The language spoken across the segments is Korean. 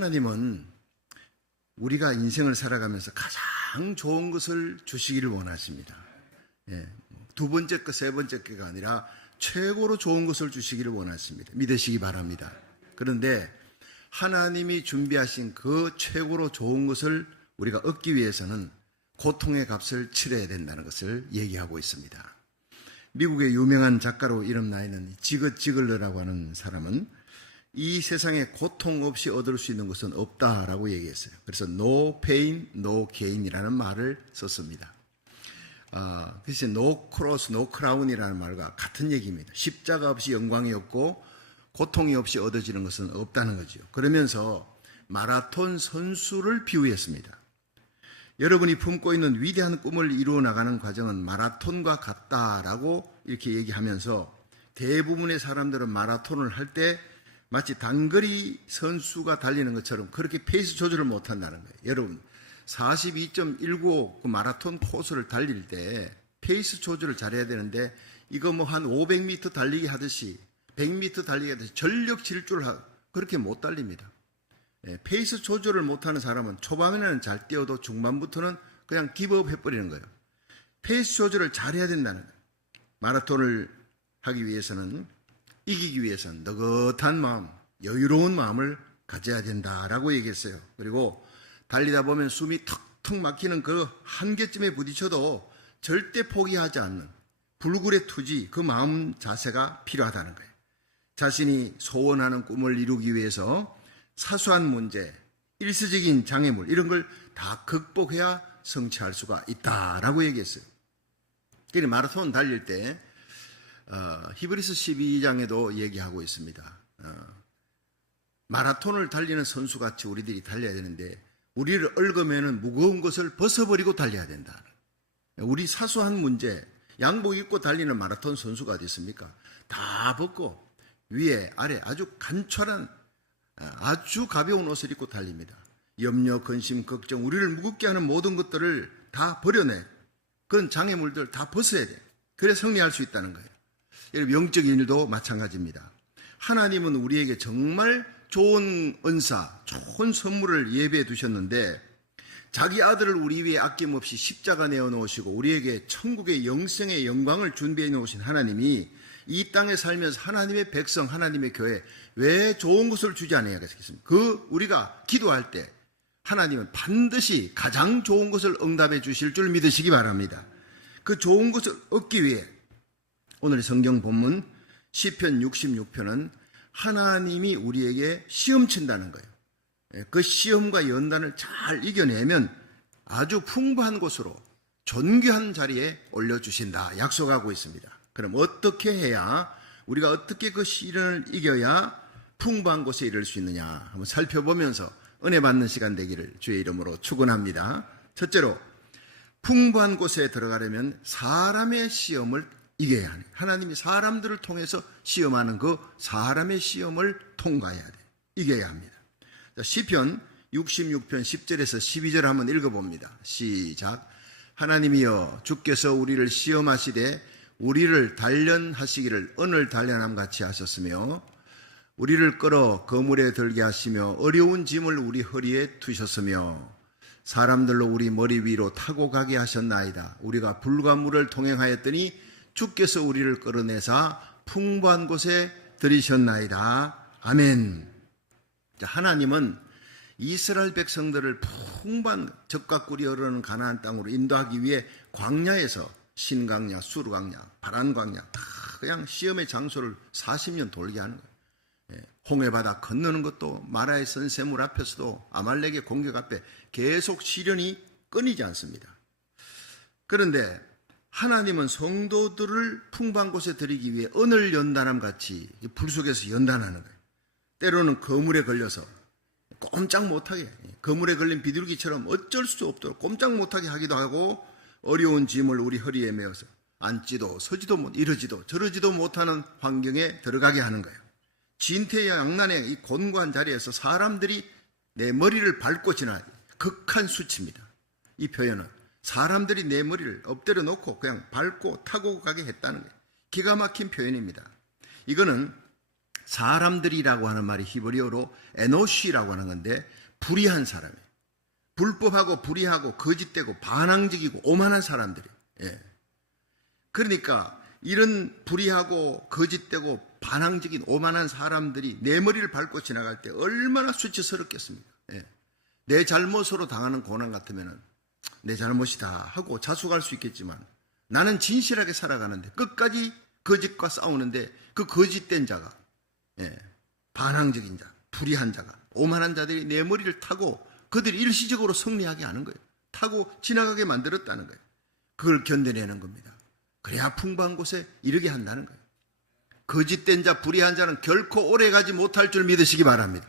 하나님은 우리가 인생을 살아가면서 가장 좋은 것을 주시기를 원하십니다. 두 번째 것, 세 번째 것가 아니라 최고로 좋은 것을 주시기를 원하십니다. 믿으시기 바랍니다. 그런데 하나님이 준비하신 그 최고로 좋은 것을 우리가 얻기 위해서는 고통의 값을 치러야 된다는 것을 얘기하고 있습니다. 미국의 유명한 작가로 이름나 있는 지긋 지글러라고 하는 사람은 이 세상에 고통 없이 얻을 수 있는 것은 없다라고 얘기했어요. 그래서 no pain, no gain이라는 말을 썼습니다. 그래서 no cross, no crown이라는 말과 같은 얘기입니다. 십자가 없이 영광이 없고 고통이 없이 얻어지는 것은 없다는 거죠. 그러면서 마라톤 선수를 비유했습니다. 여러분이 품고 있는 위대한 꿈을 이루어 나가는 과정은 마라톤과 같다라고 이렇게 얘기하면서 대부분의 사람들은 마라톤을 할 때 마치 단거리 선수가 달리는 것처럼 그렇게 페이스 조절을 못한다는 거예요. 여러분 42.195 그 마라톤 코스를 달릴 때 페이스 조절을 잘해야 되는데 이거 뭐 한 500m 달리기 하듯이 100m 달리기 하듯이 전력 질주를 그렇게 못 달립니다. 페이스 조절을 못하는 사람은 초반에는 잘 뛰어도 중반부터는 그냥 기브업 해버리는 거예요. 페이스 조절을 잘해야 된다는 거예요. 마라톤을 하기 위해서는 이기기 위해서는 느긋한 마음, 여유로운 마음을 가져야 된다라고 얘기했어요. 그리고 달리다 보면 숨이 턱턱 막히는 그 한계점에 부딪혀도 절대 포기하지 않는 불굴의 투지, 그 마음 자세가 필요하다는 거예요. 자신이 소원하는 꿈을 이루기 위해서 사소한 문제, 일시적인 장애물 이런 걸 다 극복해야 성취할 수가 있다라고 얘기했어요. 그러니 마라톤 달릴 때 히브리서 12장에도 얘기하고 있습니다. 마라톤을 달리는 선수같이 우리들이 달려야 되는데 우리를 얽으면 무거운 것을 벗어버리고 달려야 된다. 우리 사소한 문제, 양복 입고 달리는 마라톤 선수가 어디 있습니까? 다 벗고 위에 아래 아주 간철한 아주 가벼운 옷을 입고 달립니다. 염려, 근심, 걱정, 우리를 무겁게 하는 모든 것들을 다 버려내. 그런 장애물들 다 벗어야 돼. 그래 승리할 수 있다는 거예요. 여러분 영적인 일도 마찬가지입니다. 하나님은 우리에게 정말 좋은 은사, 좋은 선물을 예배해 두셨는데 자기 아들을 우리 위에 아낌없이 십자가 내어놓으시고 우리에게 천국의 영생의 영광을 준비해 놓으신 하나님이 이 땅에 살면서 하나님의 백성, 하나님의 교회 왜 좋은 것을 주지 않으시겠습니까? 우리가 기도할 때 하나님은 반드시 가장 좋은 것을 응답해 주실 줄 믿으시기 바랍니다. 그 좋은 것을 얻기 위해 오늘 성경 본문 시편 66편은 하나님이 우리에게 시험 친다는 거예요. 그 시험과 연단을 잘 이겨내면 아주 풍부한 곳으로 존귀한 자리에 올려주신다 약속하고 있습니다. 그럼 어떻게 해야 우리가 어떻게 그 시련을 이겨야 풍부한 곳에 이를 수 있느냐 한번 살펴보면서 은혜 받는 시간 되기를 주의 이름으로 축원합니다. 첫째로 풍부한 곳에 들어가려면 사람의 시험을 이겨야 하네. 하나님이 사람들을 통해서 시험하는 그 사람의 시험을 통과해야 돼. 이겨야 합니다. 자, 시편 66편 10절에서 12절 한번 읽어봅니다. 시작. 하나님이여 주께서 우리를 시험하시되 우리를 단련하시기를 은을 단련함 같이 하셨으며 우리를 끌어 거물에 들게 하시며 어려운 짐을 우리 허리에 두셨으며 사람들로 우리 머리 위로 타고 가게 하셨나이다. 우리가 불과 물을 통행하였더니 주께서 우리를 끌어내사 풍부한 곳에 들이셨나이다. 아멘. 하나님은 이스라엘 백성들을 풍부한 젖과 꿀이 흐르는 가나안 땅으로 인도하기 위해 광야에서 신광야, 수르광야, 바란광야 다 그냥 시험의 장소를 40년 돌게 하는 거예요. 홍해바다 건너는 것도 마라의 선새물 앞에서도 아말렉의 공격 앞에 계속 시련이 끊이지 않습니다. 그런데 하나님은 성도들을 풍부한 곳에 들이기 위해 은을 연단함 같이 불 속에서 연단하는 거예요. 때로는 거물에 걸려서 꼼짝 못하게, 거물에 걸린 비둘기처럼 어쩔 수 없도록 꼼짝 못하게 하기도 하고 어려운 짐을 우리 허리에 메어서 앉지도 서지도 못 이러지도 저러지도 못하는 환경에 들어가게 하는 거예요. 진퇴양난의 이 곤고한 자리에서 사람들이 내 머리를 밟고 지나야 돼요. 극한 수치입니다. 이 표현은 사람들이 내 머리를 엎드려 놓고 그냥 밟고 타고 가게 했다는 거예요. 기가 막힌 표현입니다. 이거는 사람들이라고 하는 말이 히브리어로 에노시라고 하는 건데 불의한 사람이에요. 불법하고 불의하고 거짓되고 반항적이고 오만한 사람들이. 예. 그러니까 이런 불의하고 거짓되고 반항적인 오만한 사람들이 내 머리를 밟고 지나갈 때 얼마나 수치스럽겠습니까? 예. 내 잘못으로 당하는 고난 같으면 내 잘못이다 하고 자숙할 수 있겠지만 나는 진실하게 살아가는데 끝까지 거짓과 싸우는데 그 거짓된 자가, 예, 반항적인 자, 불의한 자가, 오만한 자들이 내 머리를 타고 그들이 일시적으로 승리하게 하는 거예요. 타고 지나가게 만들었다는 거예요. 그걸 견뎌내는 겁니다. 그래야 풍부한 곳에 이르게 한다는 거예요. 거짓된 자, 불의한 자는 결코 오래가지 못할 줄 믿으시기 바랍니다.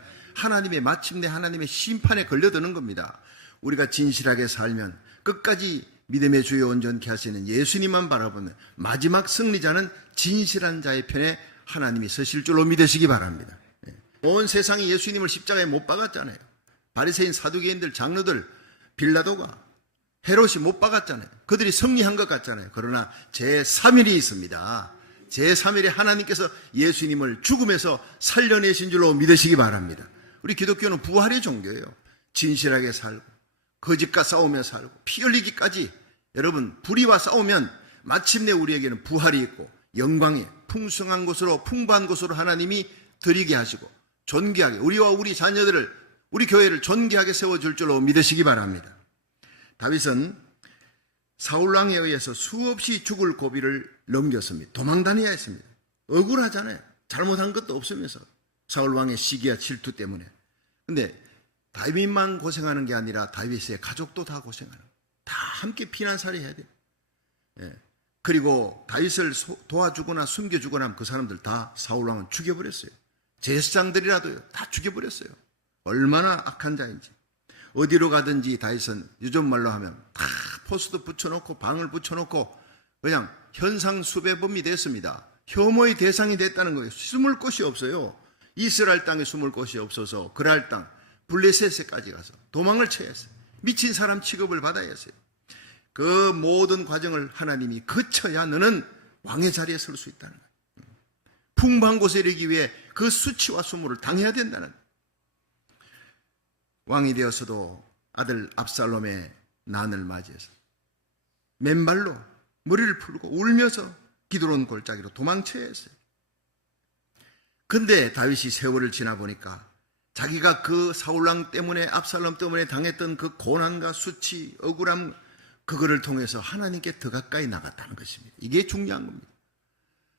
마침내 하나님의 심판에 걸려드는 겁니다. 우리가 진실하게 살면 끝까지 믿음의 주여 온전케 하시는 예수님만 바라보면 마지막 승리자는 진실한 자의 편에 하나님이 서실 줄로 믿으시기 바랍니다. 온 세상이 예수님을 십자가에 못 박았잖아요. 바리새인, 사두개인들, 장로들, 빌라도가, 헤롯이 못 박았잖아요. 그들이 승리한 것 같잖아요. 그러나 제3일이 있습니다. 제3일에 하나님께서 예수님을 죽음에서 살려내신 줄로 믿으시기 바랍니다. 우리 기독교는 부활의 종교예요. 진실하게 살고 거짓과 싸우며 살고 피 흘리기까지. 여러분, 불의와 싸우면 마침내 우리에게는 부활이 있고 영광의 풍성한 곳으로, 풍부한 곳으로 하나님이 드리게 하시고 존귀하게 우리와 우리 자녀들을, 우리 교회를 존귀하게 세워줄 줄로 믿으시기 바랍니다. 다윗은 사울왕에 의해서 수없이 죽을 고비를 넘겼습니다. 도망다녀야 했습니다. 억울하잖아요. 잘못한 것도 없으면서 사울왕의 시기와 질투 때문에. 근데 다윗만 고생하는 게 아니라 다윗의 가족도 다 고생하는 거예요. 다 함께 피난살이 해야 돼요. 예. 그리고 다윗을 도와주거나 숨겨주거나 하면 그 사람들 다 사울왕은 죽여버렸어요. 제사장들이라도요, 다 죽여버렸어요. 얼마나 악한 자인지. 어디로 가든지 다윗은 요즘 말로 하면 다 포스도 붙여놓고 방을 붙여놓고 그냥 현상수배범이 됐습니다. 혐오의 대상이 됐다는 거예요. 숨을 곳이 없어요. 이스라엘 땅에 숨을 곳이 없어서 그랄 땅 블레셋에까지 가서 도망을 쳐야 했어요. 미친 사람 취급을 받아야 했어요. 그 모든 과정을 하나님이 거쳐야 너는 왕의 자리에 설 수 있다는 거예요. 풍부한 곳에 이르기 위해 그 수치와 수모를 당해야 된다는 거예요. 왕이 되어서도 아들 압살롬의 난을 맞이해서 맨발로 머리를 풀고 울면서 기드론 골짜기로 도망쳐야 했어요. 근데 다윗이 세월을 지나 보니까 자기가 그 사울왕 때문에, 압살롬 때문에 당했던 그 고난과 수치, 억울함, 그거를 통해서 하나님께 더 가까이 나갔다는 것입니다. 이게 중요한 겁니다.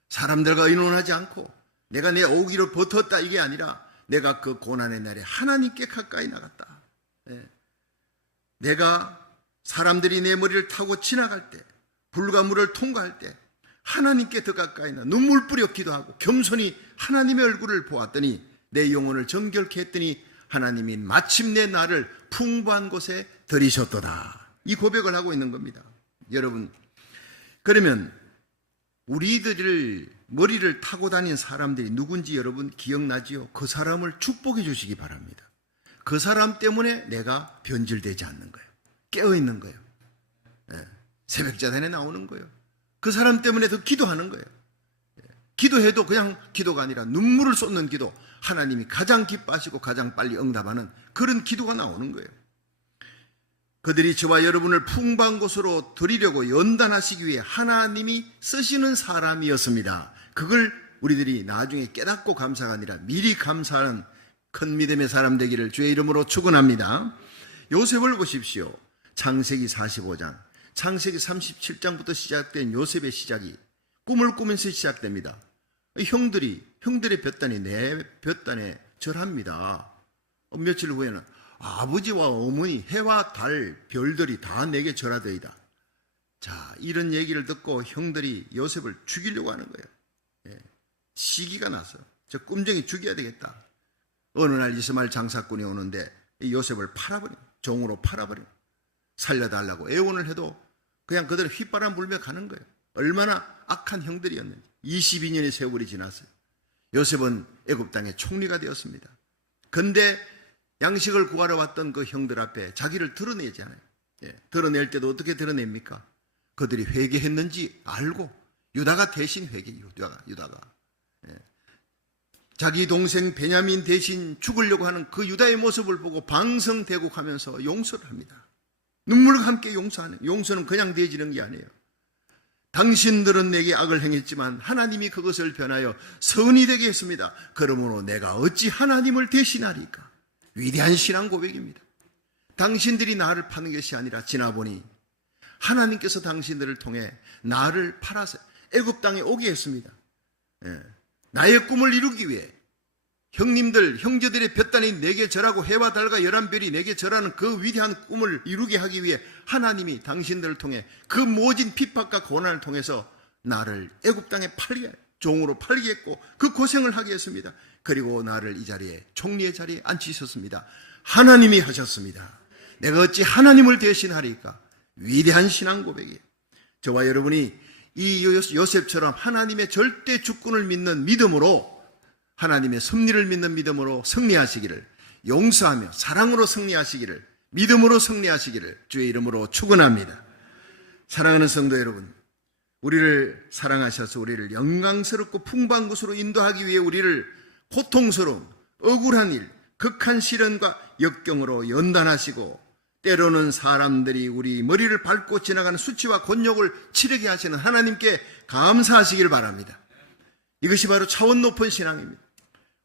사람들과 의논하지 않고 내가 내 오기로 버텼다, 이게 아니라 내가 그 고난의 날에 하나님께 가까이 나갔다. 내가 사람들이 내 머리를 타고 지나갈 때, 불과 물을 통과할 때 하나님께 더 가까이 나 눈물 뿌려 기도하고 겸손히 하나님의 얼굴을 보았더니 내 영혼을 정결케 했더니 하나님이 마침내 나를 풍부한 곳에 들이셨도다. 이 고백을 하고 있는 겁니다. 여러분, 그러면 우리들을 머리를 타고 다닌 사람들이 누군지 여러분 기억나지요? 그 사람을 축복해 주시기 바랍니다. 그 사람 때문에 내가 변질되지 않는 거예요. 깨어있는 거예요. 새벽자단에 나오는 거예요. 그 사람 때문에 더 기도하는 거예요. 기도해도 그냥 기도가 아니라 눈물을 쏟는 기도, 하나님이 가장 기뻐하시고 가장 빨리 응답하는 그런 기도가 나오는 거예요. 그들이 저와 여러분을 풍부한 곳으로 드리려고 연단하시기 위해 하나님이 쓰시는 사람이었습니다. 그걸 우리들이 나중에 깨닫고 감사가 아니라 미리 감사하는 큰 믿음의 사람 되기를 주의 이름으로 축원합니다. 요셉을 보십시오. 창세기 45장, 창세기 37장부터 시작된 요셉의 시작이 꿈을 꾸면서 시작됩니다. 형들의 볕단이 내 볕단에 절합니다. 며칠 후에는 아버지와 어머니, 해와 달, 별들이 다 내게 절하되이다. 자, 이런 얘기를 듣고 형들이 요셉을 죽이려고 하는 거예요. 시기가 나서 저 꿈쟁이 죽여야 되겠다. 어느 날 이스마엘 장사꾼이 오는데 요셉을 팔아버려, 종으로 팔아버려. 살려달라고 애원을 해도 그냥 그대로 휘바람 불며 가는 거예요. 얼마나 악한 형들이었는지. 22년의 세월이 지났어요. 요셉은 애굽 땅의 총리가 되었습니다. 근데 양식을 구하러 왔던 그 형들 앞에 자기를 드러내지 않아요. 드러낼 때도 어떻게 드러냅니까? 그들이 회개했는지 알고 유다가 대신 회개, 유다가. 자기 동생 베냐민 대신 죽으려고 하는 그 유다의 모습을 보고 방성대곡하면서 용서를 합니다. 눈물과 함께 용서하는, 용서는 그냥 되어지는 게 아니에요. 당신들은 내게 악을 행했지만 하나님이 그것을 변하여 선이 되게 했습니다. 그러므로 내가 어찌 하나님을 대신하리까? 위대한 신앙 고백입니다. 당신들이 나를 파는 것이 아니라 지나보니 하나님께서 당신들을 통해 나를 팔아서 애굽 땅에 오게 했습니다. 나의 꿈을 이루기 위해 형님들, 형제들의 볕단이 내게 절하고 해와 달과 열한 별이 내게 절하는 그 위대한 꿈을 이루게 하기 위해 하나님이 당신들을 통해 그 모진 핍박과 고난을 통해서 나를 애굽 땅에 팔게, 종으로 팔게 했고 그 고생을 하게 했습니다. 그리고 나를 이 자리에, 총리의 자리에 앉히셨습니다. 하나님이 하셨습니다. 내가 어찌 하나님을 대신하리까? 위대한 신앙 고백이에요. 저와 여러분이 이 요셉처럼 하나님의 절대 주권을 믿는 믿음으로, 하나님의 섭리를 믿는 믿음으로 승리하시기를, 용서하며 사랑으로 승리하시기를, 믿음으로 승리하시기를 주의 이름으로 축원합니다. 사랑하는 성도 여러분, 우리를 사랑하셔서 우리를 영광스럽고 풍부한 곳으로 인도하기 위해 우리를 고통스러운 억울한 일, 극한 시련과 역경으로 연단하시고 때로는 사람들이 우리 머리를 밟고 지나가는 수치와 곤욕을 치르게 하시는 하나님께 감사하시길 바랍니다. 이것이 바로 차원 높은 신앙입니다.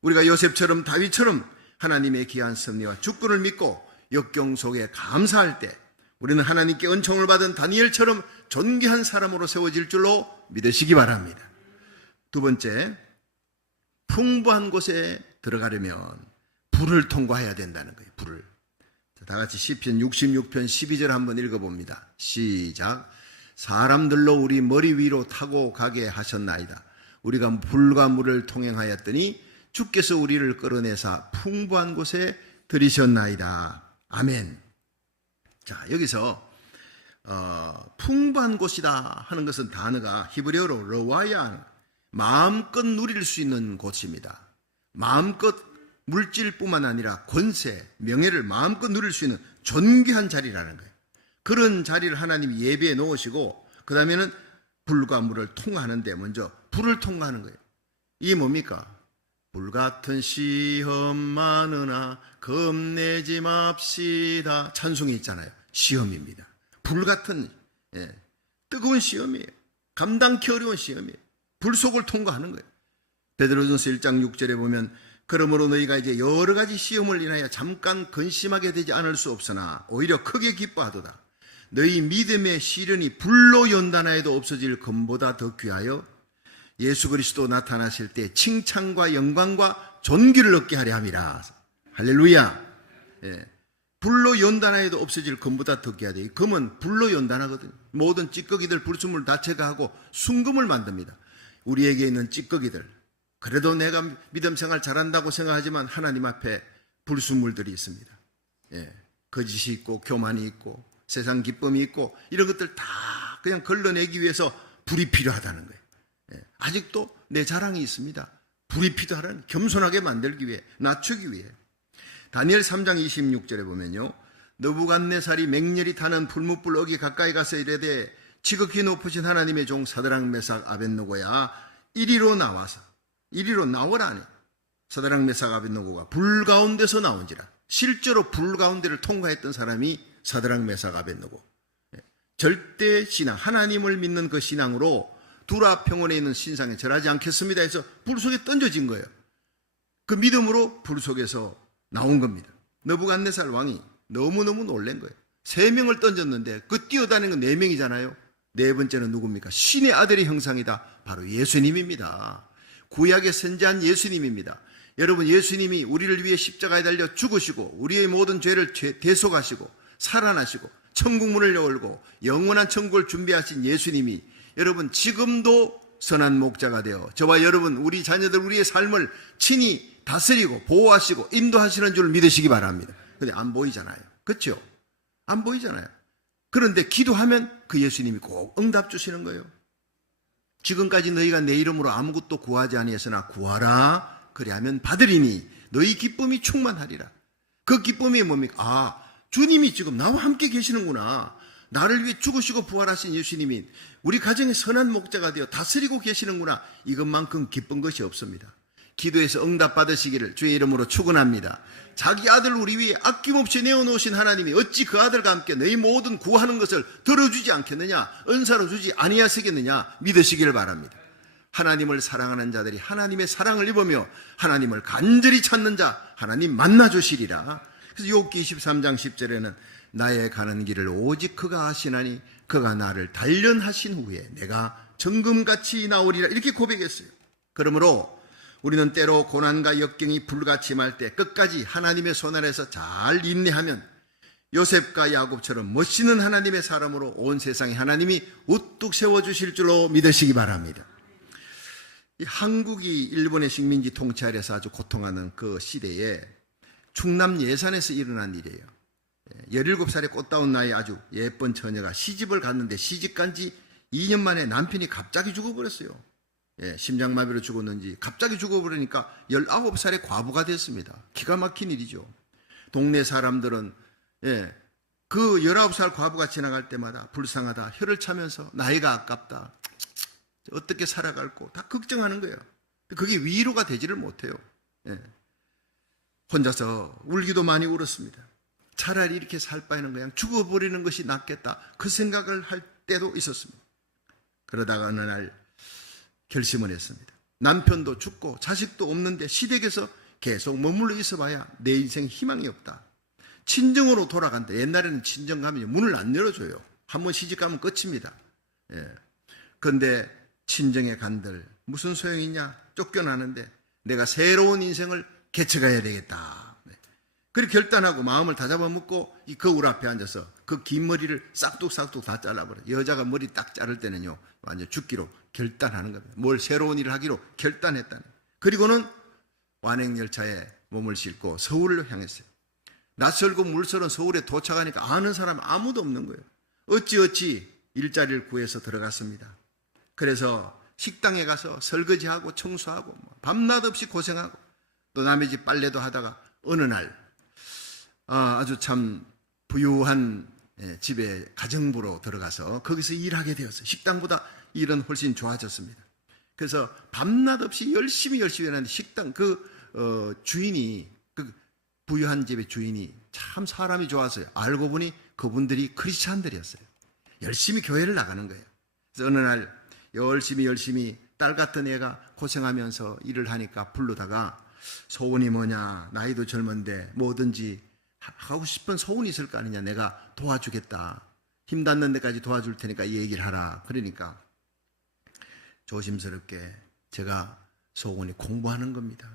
우리가 요셉처럼 다윗처럼 하나님의 귀한 섭리와 주권을 믿고 역경 속에 감사할 때 우리는 하나님께 은총을 받은 다니엘처럼 존귀한 사람으로 세워질 줄로 믿으시기 바랍니다. 두 번째, 풍부한 곳에 들어가려면 불을 통과해야 된다는 거예요. 불을. 다 같이 시편 66편 12절 한번 읽어봅니다. 시작. 사람들로 우리 머리 위로 타고 가게 하셨나이다. 우리가 불과 물을 통행하였더니 주께서 우리를 끌어내사 풍부한 곳에 들이셨나이다. 아멘. 자, 여기서 풍부한 곳이다 하는 것은 단어가 히브리어로 러와야, 마음껏 누릴 수 있는 곳입니다. 마음껏 물질뿐만 아니라 권세, 명예를 마음껏 누릴 수 있는 존귀한 자리라는 거예요. 그런 자리를 하나님이 예배해 놓으시고 그 다음에는 불과 물을 통과하는데 먼저 불을 통과하는 거예요. 이게 뭡니까? 불같은 시험 많으나 겁내지 맙시다. 찬송이 있잖아요. 시험입니다. 불같은 뜨거운 시험이에요. 감당기 어려운 시험이에요. 불 속을 통과하는 거예요. 베드로전서 1장 6절에 보면 그러므로 너희가 이제 여러 가지 시험을 인하여 잠깐 근심하게 되지 않을 수 없으나 오히려 크게 기뻐하도다. 너희 믿음의 시련이 불로 연단하여도 없어질 금보다 더 귀하여 예수 그리스도 나타나실 때 칭찬과 영광과 존귀를 얻게 하려 함이라. 할렐루야. 불로 연단하여도 없어질 금보다 더 귀하다. 이 금은 불로 연단하거든요. 모든 찌꺼기들 불순물 다 제거하고 순금을 만듭니다. 우리에게 있는 찌꺼기들, 그래도 내가 믿음 생활 잘한다고 생각하지만 하나님 앞에 불순물들이 있습니다. 거짓이 있고 교만이 있고 세상 기쁨이 있고 이런 것들 다 그냥 걸러내기 위해서 불이 필요하다는 거예요. 아직도 내 자랑이 있습니다. 불이 필요하다는, 겸손하게 만들기 위해, 낮추기 위해. 다니엘 3장 26절에 보면요, 느부갓네살이 맹렬히 타는 불뭇불 어기 가까이 가서 이르되 지극히 높으신 하나님의 종 사드락 메삭 아벳느고야 이리로 나와서, 이리로 나오라네. 사드락 메삭 아벳느고가 불 가운데서 나온지라. 실제로 불 가운데를 통과했던 사람이 사드락 메삭 아벳느고. 절대 신앙, 하나님을 믿는 그 신앙으로 두라 평원에 있는 신상에 절하지 않겠습니다 해서 불 속에 던져진 거예요. 그 믿음으로 불 속에서 나온 겁니다. 느부갓네살 왕이 너무너무 놀란 거예요. 3명을 던졌는데 그 뛰어다니는 건 4명이잖아요. 네 번째는 누굽니까? 신의 아들의 형상이다. 바로 예수님입니다. 구약의 선지한 예수님입니다. 여러분, 예수님이 우리를 위해 십자가에 달려 죽으시고 우리의 모든 죄를 대속하시고 살아나시고 천국문을 열고 영원한 천국을 준비하신 예수님이 여러분 지금도 선한 목자가 되어 저와 여러분, 우리 자녀들, 우리의 삶을 친히 다스리고 보호하시고 인도하시는 줄 믿으시기 바랍니다. 근데 안 보이잖아요. 그렇죠? 안 보이잖아요. 그런데 기도하면 그 예수님이 꼭 응답 주시는 거예요. 지금까지 너희가 내 이름으로 아무것도 구하지 아니했으나 구하라. 그리하면 받으리니 너희 기쁨이 충만하리라. 그 기쁨이 뭡니까? 아, 주님이 지금 나와 함께 계시는구나. 나를 위해 죽으시고 부활하신 예수님이 우리 가정의 선한 목자가 되어 다스리고 계시는구나. 이것만큼 기쁜 것이 없습니다. 기도해서 응답받으시기를 주의 이름으로 축원합니다. 자기 아들 우리 위에 아낌없이 내어놓으신 하나님이 어찌 그 아들과 함께 너희 모든 구하는 것을 들어주지 않겠느냐, 은사로 주지 아니하시겠느냐 믿으시기를 바랍니다. 하나님을 사랑하는 자들이 하나님의 사랑을 입으며 하나님을 간절히 찾는 자 하나님 만나주시리라. 그래서 욥기 23장 10절에는 나의 가는 길을 오직 그가 아시나니 그가 나를 단련하신 후에 내가 정금같이 나오리라 이렇게 고백했어요. 그러므로 우리는 때로 고난과 역경이 불같이 임할 때 끝까지 하나님의 손 아래서 잘 인내하면 요셉과 야곱처럼 멋있는 하나님의 사람으로 온 세상에 하나님이 우뚝 세워주실 줄로 믿으시기 바랍니다. 이 한국이 일본의 식민지 통치 아래서 아주 고통하는 그 시대에 충남 예산에서 일어난 일이에요. 17살의 꽃다운 나이에 아주 예쁜 처녀가 시집을 갔는데 시집 간 지 2년 만에 남편이 갑자기 죽어버렸어요. 심장마비로 죽었는지 갑자기 죽어버리니까 19살의 과부가 됐습니다. 기가 막힌 일이죠. 동네 사람들은 그 19살 과부가 지나갈 때마다 불쌍하다, 혀를 차면서 나이가 아깝다, 어떻게 살아갈고 다 걱정하는 거예요. 그게 위로가 되지를 못해요. 혼자서 울기도 많이 울었습니다. 차라리 이렇게 살 바에는 그냥 죽어버리는 것이 낫겠다, 그 생각을 할 때도 있었습니다. 그러다가 어느 날 결심을 했습니다. 남편도 죽고 자식도 없는데 시댁에서 계속 머물러 있어봐야 내 인생 희망이 없다. 친정으로 돌아간다. 옛날에는 친정 가면 문을 안 열어줘요. 한번 시집 가면 끝입니다. 그런데 친정에 간들 무슨 소용이 있냐, 쫓겨나는데 내가 새로운 인생을 개척해야 되겠다. 그렇게 결단하고 마음을 다잡아먹고 이 거울 앞에 앉아서 그 긴 머리를 싹둑싹둑 다 잘라버려요. 여자가 머리 딱 자를 때는요 완전 죽기로 결단하는 겁니다. 뭘 새로운 일을 하기로 결단했다는. 그리고는 완행열차에 몸을 싣고 서울을 향했어요. 낯설고 물설은 서울에 도착하니까 아는 사람 아무도 없는 거예요. 어찌 일자리를 구해서 들어갔습니다. 그래서 식당에 가서 설거지하고 청소하고 밤낮 없이 고생하고 또 남의 집 빨래도 하다가 어느 날 아주 참 부유한 집에 가정부로 들어가서 거기서 일하게 되었어요. 식당보다 일은 훨씬 좋아졌습니다. 그래서 밤낮 없이 열심히 하는데 식당 주인이, 그 부유한 집의 주인이 참 사람이 좋아서요. 알고 보니 그분들이 크리스찬들이었어요. 열심히 교회를 나가는 거예요. 그래서 어느 날 열심히 딸 같은 애가 고생하면서 일을 하니까 부르다가 소원이 뭐냐, 나이도 젊은데 뭐든지 하고 싶은 소원이 있을 거 아니냐, 내가 도와주겠다, 힘 닿는 데까지 도와줄 테니까 이 얘기를 하라. 그러니까 조심스럽게 제가 소원이 공부하는 겁니다.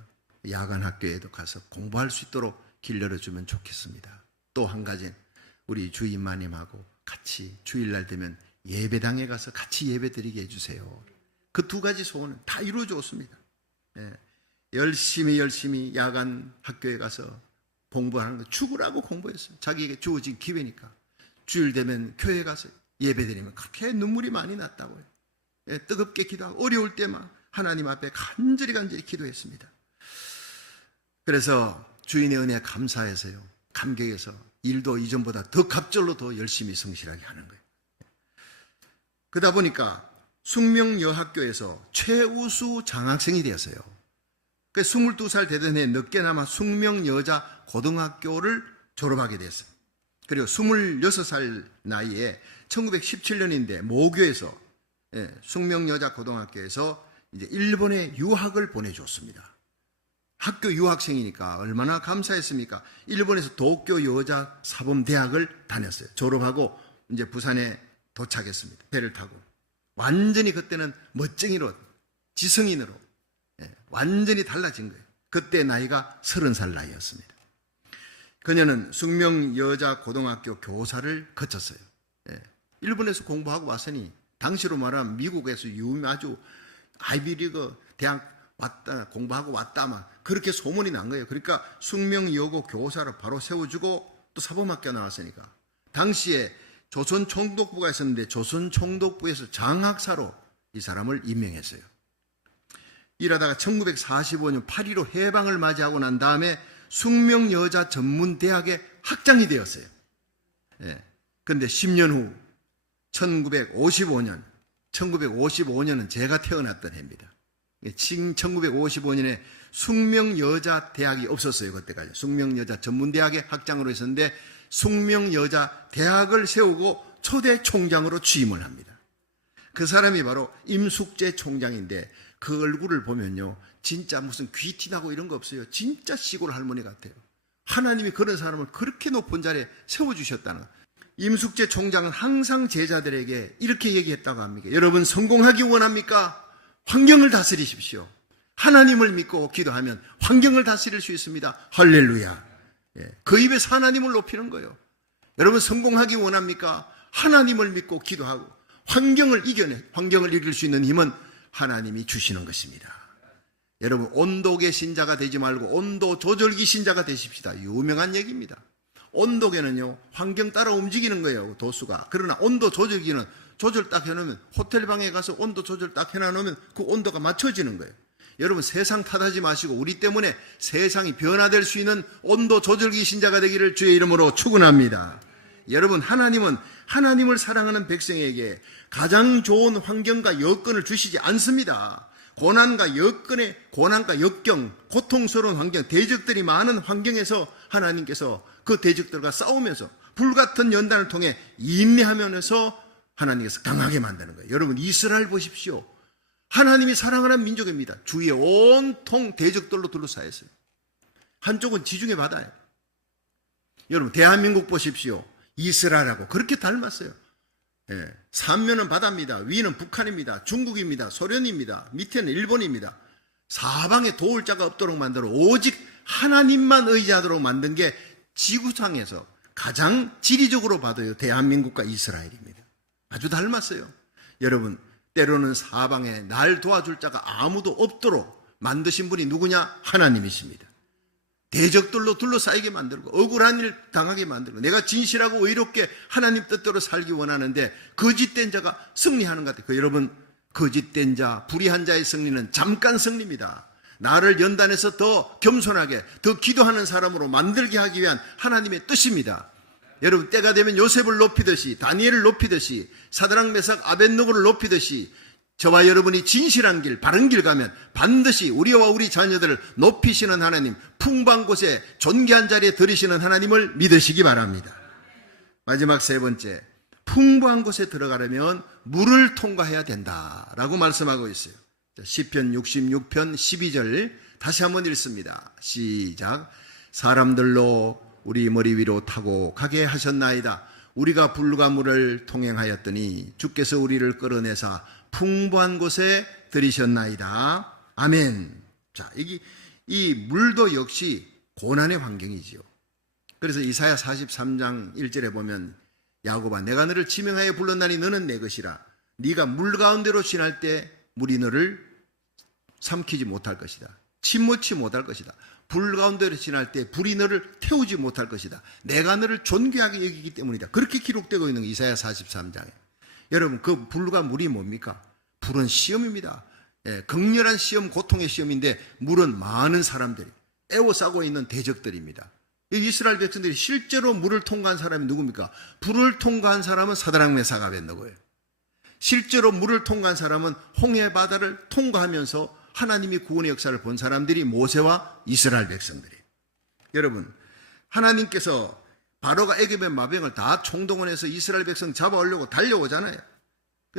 야간 학교에도 가서 공부할 수 있도록 길 열어주면 좋겠습니다. 또 한 가지는 우리 주임마님하고 같이 주일날 되면 예배당에 가서 같이 예배드리게 해주세요. 그 두 가지 소원은 다 이루어졌습니다. 열심히 야간 학교에 가서 공부하는 거, 죽으라고 공부했어요. 자기에게 주어진 기회니까. 주일 되면 교회 가서 예배드리면 그렇게 눈물이 많이 났다고요. 뜨겁게 기도하고 어려울 때만 하나님 앞에 간절히 기도했습니다. 그래서 주인의 은혜에 감사해서요, 감격해서 일도 이전보다 더 갑절로 더 열심히 성실하게 하는 거예요. 그러다 보니까 숙명여학교에서 최우수 장학생이 되었어요. 22살 되던 해 늦게나마 숙명여자 고등학교를 졸업하게 됐어요. 그리고 26살 나이에 1917년인데 모교에서, 숙명여자 고등학교에서 이제 일본에 유학을 보내줬습니다. 학교 유학생이니까 얼마나 감사했습니까? 일본에서 도쿄 여자 사범대학을 다녔어요. 졸업하고 이제 부산에 도착했습니다. 배를 타고. 완전히 그때는 멋쟁이로, 지성인으로 완전히 달라진 거예요. 그때 나이가 30살 나이였습니다. 그녀는 숙명여자고등학교 교사를 거쳤어요. 일본에서 공부하고 왔으니 당시로 말하면 미국에서 아주 아이비리그 대학 왔다, 공부하고 왔다, 막 그렇게 소문이 난 거예요. 그러니까 숙명여고 교사를 바로 세워주고 또 사범학교 나왔으니까 당시에 조선총독부가 있었는데 조선총독부에서 장학사로 이 사람을 임명했어요. 이러다가 1945년 8.15 해방을 맞이하고 난 다음에 숙명여자 전문대학의 학장이 되었어요. 그런데 10년 후 1955년은 제가 태어났던 해입니다. 1955년에 숙명여자대학이 없었어요. 그때까지 숙명여자 전문대학의 학장으로 있었는데 숙명여자대학을 세우고 초대 총장으로 취임을 합니다. 그 사람이 바로 임숙재 총장인데 그 얼굴을 보면요, 진짜 무슨 귀티나고 이런 거 없어요. 진짜 시골 할머니 같아요. 하나님이 그런 사람을 그렇게 높은 자리에 세워주셨다는 거예요. 임숙재 총장은 항상 제자들에게 이렇게 얘기했다고 합니다. 여러분, 성공하기 원합니까? 환경을 다스리십시오. 하나님을 믿고 기도하면 환경을 다스릴 수 있습니다. 할렐루야. 그 입에서 하나님을 높이는 거예요. 여러분, 성공하기 원합니까? 하나님을 믿고 기도하고 환경을 이길 수 있는 힘은 하나님이 주시는 것입니다. 여러분, 온도계 신자가 되지 말고 온도 조절기 신자가 되십시다. 유명한 얘기입니다. 온도계는요, 환경 따라 움직이는 거예요, 도수가. 그러나 온도 조절기는 조절 딱 해놓으면, 호텔 방에 가서 온도 조절 딱 해놓으면 그 온도가 맞춰지는 거예요. 여러분, 세상 탓하지 마시고 우리 때문에 세상이 변화될 수 있는 온도 조절기 신자가 되기를 주의 이름으로 축원합니다. 여러분, 하나님은 하나님을 사랑하는 백성에게 가장 좋은 환경과 여건을 주시지 않습니다. 고난과 역경, 고통스러운 환경, 대적들이 많은 환경에서 하나님께서 그 대적들과 싸우면서 불같은 연단을 통해 인내하면서 하나님께서 강하게 만드는 거예요. 여러분, 이스라엘 보십시오. 하나님이 사랑하는 민족입니다. 주위에 온통 대적들로 둘러싸여 있어요. 한쪽은 지중해 바다예요. 여러분, 대한민국 보십시오. 이스라엘하고 그렇게 닮았어요. 삼면은 바다입니다. 위는 북한입니다. 중국입니다. 소련입니다. 밑에는 일본입니다. 사방에 도울 자가 없도록 만들어 오직 하나님만 의지하도록 만든 게 지구상에서 가장 지리적으로 봐도요, 대한민국과 이스라엘입니다. 아주 닮았어요. 여러분, 때로는 사방에 날 도와줄 자가 아무도 없도록 만드신 분이 누구냐? 하나님이십니다. 대적들로 둘러싸이게 만들고 억울한 일 당하게 만들고 내가 진실하고 의롭게 하나님 뜻대로 살기 원하는데 거짓된 자가 승리하는 것 같아요. 여러분, 거짓된 자, 불의한 자의 승리는 잠깐 승리입니다. 나를 연단해서 더 겸손하게, 더 기도하는 사람으로 만들게 하기 위한 하나님의 뜻입니다. 여러분, 때가 되면 요셉을 높이듯이, 다니엘을 높이듯이, 사드락 메삭 아벳느고를 높이듯이 저와 여러분이 진실한 길, 바른 길 가면 반드시 우리와 우리 자녀들을 높이시는 하나님, 풍부한 곳에 존귀한 자리에 들이시는 하나님을 믿으시기 바랍니다. 마지막 세 번째, 풍부한 곳에 들어가려면 물을 통과해야 된다라고 말씀하고 있어요. 시편 66편 12절 다시 한번 읽습니다. 시작. 사람들로 우리 머리 위로 타고 가게 하셨나이다. 우리가 불과 물을 통행하였더니 주께서 우리를 끌어내사 풍부한 곳에 들이셨나이다. 아멘. 자, 이 물도 역시 고난의 환경이지요. 그래서 이사야 43장 1절에 보면 야곱아, 내가 너를 지명하여 불렀나니 너는 내 것이라. 네가 물 가운데로 지날 때 물이 너를 삼키지 못할 것이다. 침몰치 못할 것이다. 불 가운데로 지날 때 불이 너를 태우지 못할 것이다. 내가 너를 존귀하게 여기기 때문이다. 그렇게 기록되고 있는 이사야 43장에. 여러분, 그 불과 물이 뭡니까? 불은 시험입니다. 극렬한 시험, 고통의 시험인데 물은 많은 사람들이 애워싸고 있는 대적들입니다. 이스라엘 백성들이 실제로 물을 통과한 사람이 누굽니까? 불을 통과한 사람은 사드락 메삭 아벳느고예요. 실제로 물을 통과한 사람은 홍해 바다를 통과하면서 하나님이 구원의 역사를 본 사람들이 모세와 이스라엘 백성들이에요. 여러분, 하나님께서 바로가 애굽의 마병을 다 총동원해서 이스라엘 백성 잡아오려고 달려오잖아요.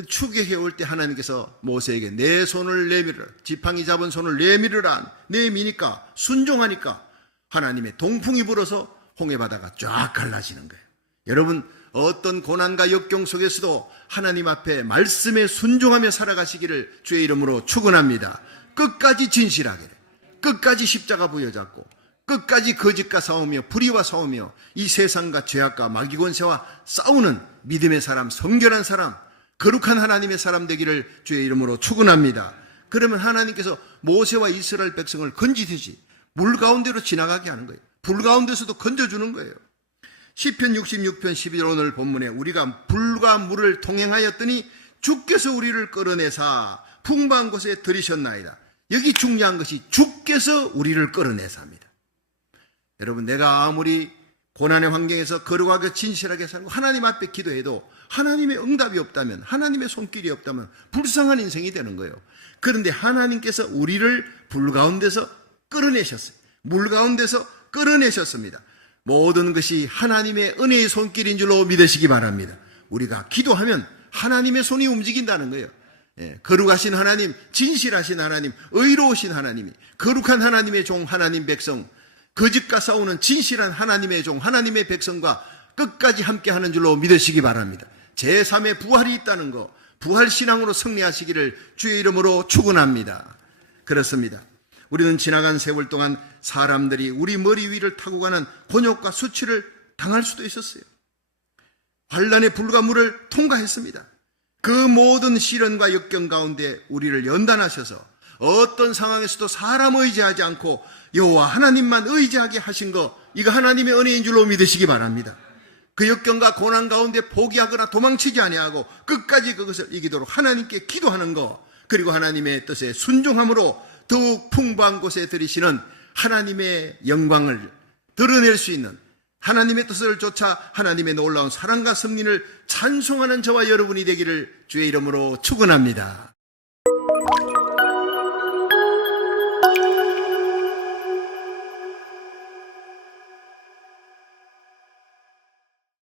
추격해 올 때 하나님께서 모세에게 내 손을 내밀어라. 지팡이 잡은 손을 내밀으라. 내미니까 순종하니까 하나님의 동풍이 불어서 홍해 바다가 쫙 갈라지는 거예요. 여러분, 어떤 고난과 역경 속에서도 하나님 앞에 말씀에 순종하며 살아가시기를 주의 이름으로 축원합니다. 끝까지 진실하게, 끝까지 십자가 부여잡고 끝까지 거짓과 싸우며 불의와 싸우며 이 세상과 죄악과 마귀 권세와 싸우는 믿음의 사람, 성결한 사람, 거룩한 하나님의 사람 되기를 주의 이름으로 축원합니다. 그러면 하나님께서 모세와 이스라엘 백성을 건지듯이 물 가운데로 지나가게 하는 거예요. 불 가운데서도 건져주는 거예요. 시편 66편 12절 오늘 본문에 우리가 불과 물을 통행하였더니 주께서 우리를 끌어내사 풍부한 곳에 들이셨나이다. 여기 중요한 것이 주께서 우리를 끌어내사입니다. 여러분, 내가 아무리 고난의 환경에서 거룩하게 진실하게 살고 하나님 앞에 기도해도 하나님의 응답이 없다면, 하나님의 손길이 없다면 불쌍한 인생이 되는 거예요. 그런데 하나님께서 우리를 불 가운데서 끌어내셨어요. 물 가운데서 끌어내셨습니다. 모든 것이 하나님의 은혜의 손길인 줄로 믿으시기 바랍니다. 우리가 기도하면 하나님의 손이 움직인다는 거예요. 거룩하신 하나님, 진실하신 하나님, 의로우신 하나님이, 거룩한 하나님의 종, 하나님 백성, 거짓과 싸우는 진실한 하나님의 종, 하나님의 백성과 끝까지 함께하는 줄로 믿으시기 바랍니다. 제3의 부활이 있다는 거, 부활신앙으로 승리하시기를 주의 이름으로 축원합니다. 그렇습니다. 우리는 지나간 세월 동안 사람들이 우리 머리 위를 타고 가는 곤욕과 수치를 당할 수도 있었어요. 환란의 불과 물을 통과했습니다. 그 모든 시련과 역경 가운데 우리를 연단하셔서 어떤 상황에서도 사람 의지하지 않고 여호와 하나님만 의지하게 하신 거, 이거 하나님의 은혜인 줄로 믿으시기 바랍니다. 그 역경과 고난 가운데 포기하거나 도망치지 아니하고 끝까지 그것을 이기도록 하나님께 기도하는 거, 그리고 하나님의 뜻에 순종함으로 더욱 풍부한 곳에 들이시는 하나님의 영광을 드러낼 수 있는, 하나님의 뜻을 쫓아 하나님의 놀라운 사랑과 승리를 찬송하는 저와 여러분이 되기를 주의 이름으로 축원합니다.